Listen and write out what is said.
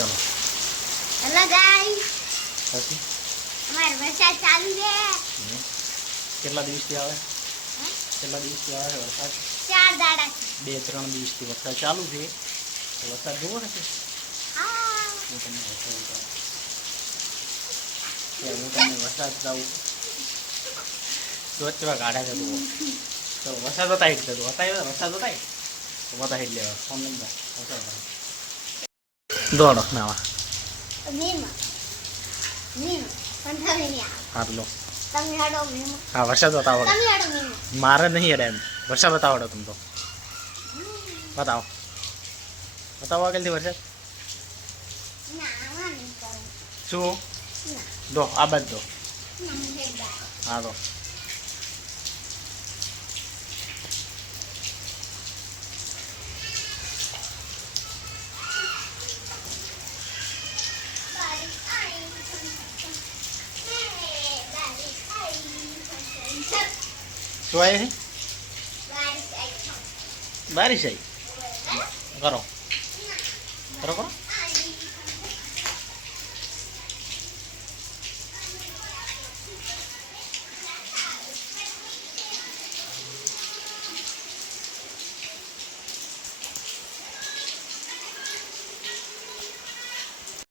चलो hello guys પછી हमारे वरसाद चालू है કેટલા દિવસથી આવે કેટલા દિવસથી આવે વરસાદ 4 દાડા 2-3 દિવસથી વરસાદ ચાલુ છે તો વરસાદ જોવો ને हाँ હું તમને વરસાદ જાઉં તો કેવા ગાડા છે તો વરસાદ બતાવી તો બતાવ્યો વરસાદ બતાવી તો બતાવી લેવા ફોન લઈ જાઓ વરસાદ દોડો નાવા मीमा मीमा पंद्रह नहीं आ હાથ લો तम हटो मीमा હા વરસાદ બતાવો तम हटो मीमा મારે નહીં અડે એમ વરસાદ બતાવડો તમે તો બતાવો બતાવો આગળથી વરસાદ ना वहाँ नहीं करो શું ना દો આ બાદ દો ना मुझे बाय હા દો बारिश आई बारिश आई શું આવી बारिश आई બારિશ આવી કરો કરો કરો